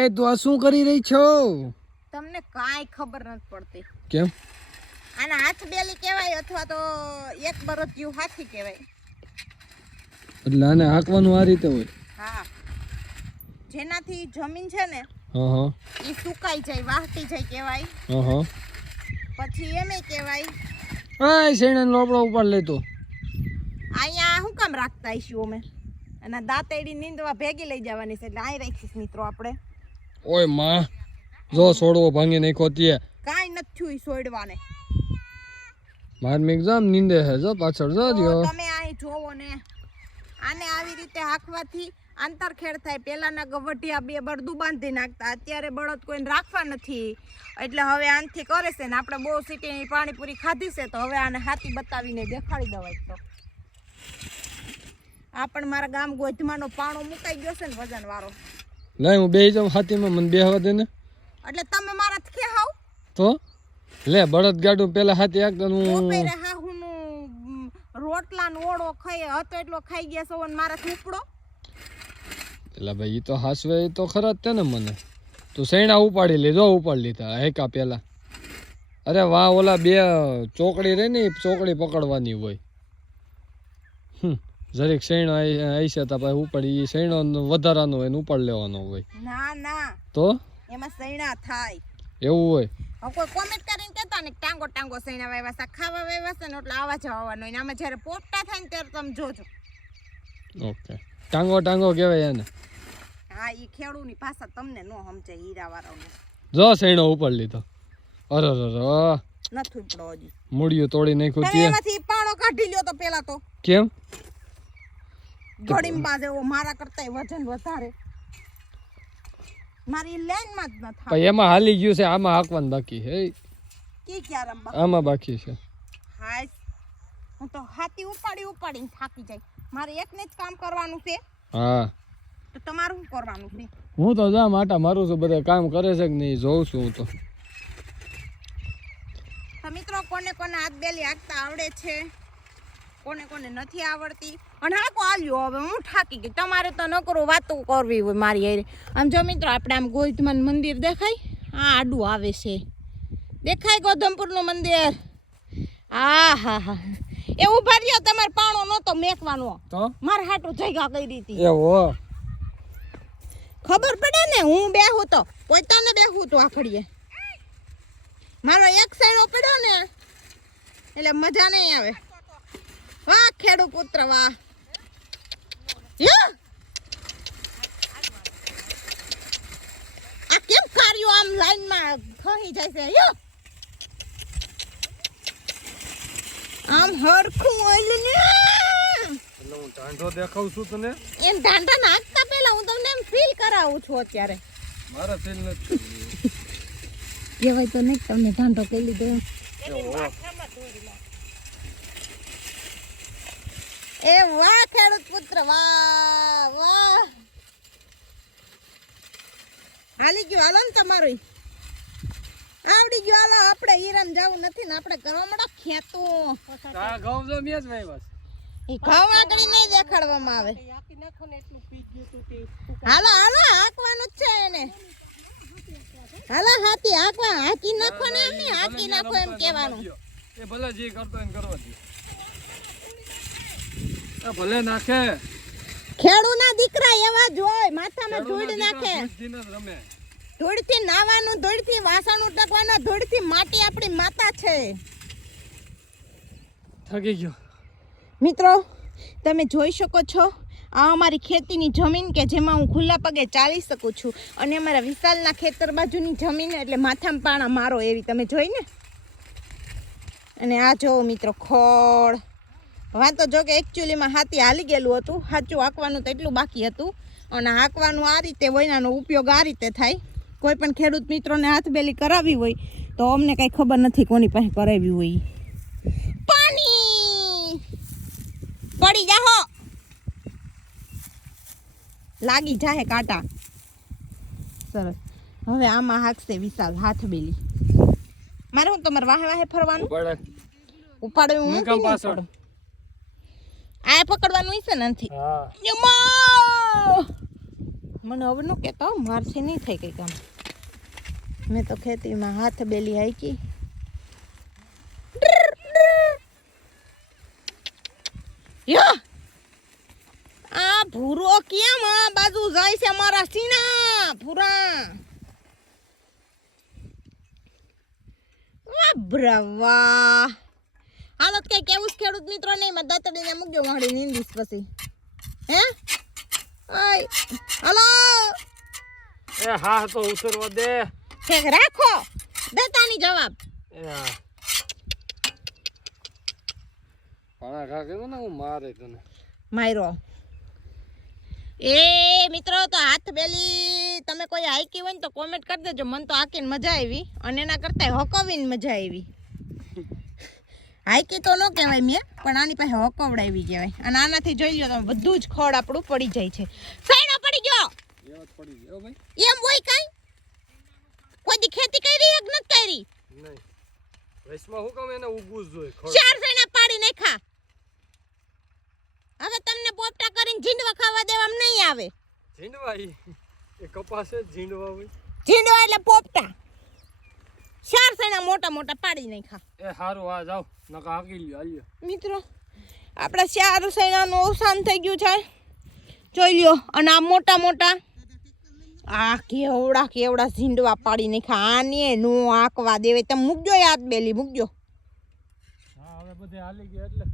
એ તું આ શું કરી રહી છો? તમને કાઈ ખબર નથી પડતી. કેમ? આના હાથ બેલી કહેવાય અથવા તો એક બરતિયું હાથી કહેવાય. એટલે આને હાંકવાનું આ રીતે હોય? હા. જેનાથી જમીન છે ને હા ઈ સુકાઈ જાય, વાહતી જાય કહેવાય. હા પછી એમે કહેવાય. આ શેણાનો લોપડો ઉપર લેતો. અહીંયા શું કામ રાખતા આવીશું અમે? અને દાંતેડી નીંદવા ભેગી લઈ જવાની છે એટલે અહીં રાખીશ મિત્રો આપણે. ઓય માં, જો છોડવો ભાંગી નાખ્યો તે. કાઈ નથી થયું ઈ સોડવાને. માર મેક્ઝામ નીંદે હે જો પાછળ જો રહ્યો. તમે અહીં જોવો ને. આને આવી રીતે હાંકવાથી આંતરખેડ થાય. પેલાના ગવઢિયા બે બળદું બાંધી નાખતા, અત્યારે બળદ કોઈને રાખવા નથી એટલે હવે આનથી કરે છે ને આપણે બહુ સિટીની પાણીપુરી ખાધી છે તો હવે આને હાથી બતાવીને દેખાડી દવાય. તો આ પણ મારા ગામ ગોધમાનો પાણો મુકાઈ ગયો છે ને વજન વાળો. નહીં હું બેહી જાઉં હાથીમાં, મને બેહવા દે ને. એટલે તમે મારા ખેહાવ તો લે બળદ ગાડું પેલા હાથી આગળ હું બપોરે હાહુનું રોટલાનો ઓળો ખાઈ હતો એટલો ખાઈ ગયા છો ને મારા ઉપડો. એટલે ભાઈ ઈ તો હાસવે ઈ તો ખરા જ તે ને મને. તું સૈણા ઉપાડી લેજો, ઉપાડી લીધા હેકા પેલા. અરે વાહ, ઓલા બે ચોકડી રહી ને ચોકડી પકડવાની હોય. જરીક સૈણો આઈશે તો ભાઈ ઉપાડી, સૈણો વધારાનો હોય ને ઉપાડ લેવાનો હોય. ના ના, તો એમાં સૈણા થાય એવું હોય. હવે કોઈ કોમેન્ટ કરીને કહેતા ને ટાંગો ટાંગો સૈણા વાવ્યા છે, ખાવા વાવ્યા છે ને એટલે આવા જવાનો હોય ને આમાં જ્યારે પોપટા થાય ને ત્યારે તમે જોજો. ઓકે, ટાંગો ટાંગો કહેવાય એને. હા, ઈ ખેડૂની ભાષા તમને નો સમજે હીરાવાળાને. જો સૈણો ઉપાડ લીધો. અરે નથી ઉપડો હજી. મૂળિયું તોડી નાખ્યું તમે એમાંથી પાણો કાઢી લ્યો તો પેલા તો. કેમ? ઘડીમાં જેવો મારા કરતાંય વજન વધારે. મારી લાઈનમાં જ ન થાય. પણ એમાં હાલી ગયું છે, આમાં હાંકવાનું બાકી હે. કી ક્યાં રંબા? આમાં બાકી છે. હા, હું તો હાથી ઉપાડીને થાકી જાય. મારે એકને જ કામ કરવાનું છે. હા, તો તમારું શું કરવાનું છે? હું તો જા માટા મારું છું, બધા કામ કરે છે કે નહીં જોઉં છું હું તો. મિત્રો કોને કોને હાથ બેલી હાંકતા આવડે છે, કોને કોને નથી આવડતી. અને હાકો આલ્યો હવે હું થાકી ગઈ. તમારે તો ન કરો વાતો કરવી હોય મારી હારે. આમ જો મિત્રો આપણે આમ ગોધમાન મંદિર દેખાય, આ આડું આવે છે, દેખાય ગોધમપુરનું મંદિર. હા હા હા, એ ઉભા રહ્યો, તમારે પાણો નતો મેકવાનો તો મારે હાટું જગ્યા કરી હતી. એવો ખબર પડે ને, હું બેહું તો પોતાને બેહું તો આખડીએ. મારો એક સાઈડો પડ્યો ને એટલે મજા નહીં આવે. વાહ ખેડૂ પુત્ર વાહ. આ કેમ કાર્યો આમ લાઈનમાં ખહી જાય છે? આમ હરખું ઓઈલ ને એટલે હું ઢાંઢો દેખાઉં છું તને. એમ ઢાંઢા નાખતા પહેલા હું તમને એમ ફીલ કરાવું છું. અત્યારે મારા ફીલ નથી કહેવાય તો નહીં તમને ઢાંઢો કહી લીધો. એ વાહ ખેડૂત પુત્ર વાહ વાહ. હાલી ગયો હાલો ને તમારું આવડી ગયો. હાલો આપણે હીરામ જવું નથી ને આપણે કરવા મળો ખેતું. આ ઘઉં જો મેં જ વાવ્યા એ ઘઉં આગળ નહીં દેખાડવામાં આવે. હાલો હાલો હાંકવાનું જ છે એને. હાલો હાથી હાંકી નાખો ને, એમ નહીં હાંકી નાખો એમ કહેવાનું. એ ભલે જે કરતો એને કરવા દે. એ ભલે નાખે. ખેડૂના દીકરા એવા જ હોય, માથામાં ધૂળ નાખે. રમે ધૂળથી નાવાનું, ધૂળથી વાસણ ઉટકવાનું, ધૂળથી માટી આપણી માતા છે. થકી ગયો મિત્રો તમે જોઈ શકો છો આ અમારી ખેતીની જમીન કે જેમાં હું ખુલ્લા પગે ચાલી શકું છું. અને અમારા વિશાલના ખેતર બાજુની જમીન એટલે માથામાં પાણા મારો એવી તમે જોઈ ને. અને આ જો મિત્રો ખોળ. વાં તો જો કે એકચ્યુઅલીમાં હાથી હાલી ગયેલું હતું, સાચું હાંકવાનું તો એટલું બાકી હતું. અને હાંકવાનું આ રીતે વૈનાનો ઉપયોગ આ રીતે થાય. કોઈ પણ ખેડૂત મિત્રોને હાથબેલી કરાવી હોય તો અમને કંઈ ખબર નથી કોની પાસે કરાવી હોય. પાણી પડી જાહો, લાગી જાહે કાંટા. સરસ. હવે આમાં હાંકશે વિશાલ હાથબેલી. મારે હું તમારે વાહે વાહે ફરવાનું ઉપાડવું હું કેમ પાછળ આ પકડવાનું છે ને નથી. મને હવે ન કહેતો મારથી નહીં થાય કંઈ કામ. મેં તો ખેતીમાં હાથ બેલી હાઈકી. યો આ ભૂરો કેમ આ બાજુ જાય છે મારા સીના ભૂરા. વાહ હાલત કઈ કેવું ખેડૂત મિત્રો નહીં મેં દાતડીને મૂકજો મારી નીંદીશ પછી હે ઓય હાલો એ હા તો ઉતરવા દે ઠીક રાખો દેતાની જવાબ એ હા પાણા ખા કે ને હું મારે તને માયરો એ મિત્રો તો હાથ બેલી તમે કોઈ હાઈકી હોય ને તો કોમેન્ટ કરી દેજો. મને તો હાકીને મજા આવી અને એના કરતા હકવીને મજા આવી. હાઈકી તો ન કહેવાય મેં પણ આની પાસે હકવડાવી કહેવાય. અને આનાથી જોઈ લો તમે બધું જ ખડ આપણું પડી જાય છે. સૈનો પડી ગયો પડી ગયો ભાઈ એમ હોય કઈ કોઈ દી ખેતી કરી એક નથી કરી નહીં વૈશમાં હું કામ એને ઉગવું જ જોઈએ ચાર સૈના પાડી નાખા. હવે તમને પોપટા કરીને ઝીંડવા ખાવા દેવામાં નહીં આવે. ઝીંડવા એ કપાસ જ ઝીંડવા હોય ઝીંડવા એટલે પોપટા ચાર સૈના મોટા મોટા પાડી નાખા. એ હારું આ જાવ નકા હાકી લ્યો આલ્યો મિત્રો આપણા ચાર સૈનાનું અવસાન થઈ ગયું છે જોઈ લ્યો. અને આ મોટા મોટા આ કેવડા ઝીંડવા પાડી નાખા. આને નો આંકવા દેવે તમે મૂકજો યાદ બેલી મૂકજો. હા હવે બધે હાલી ગયા એટલે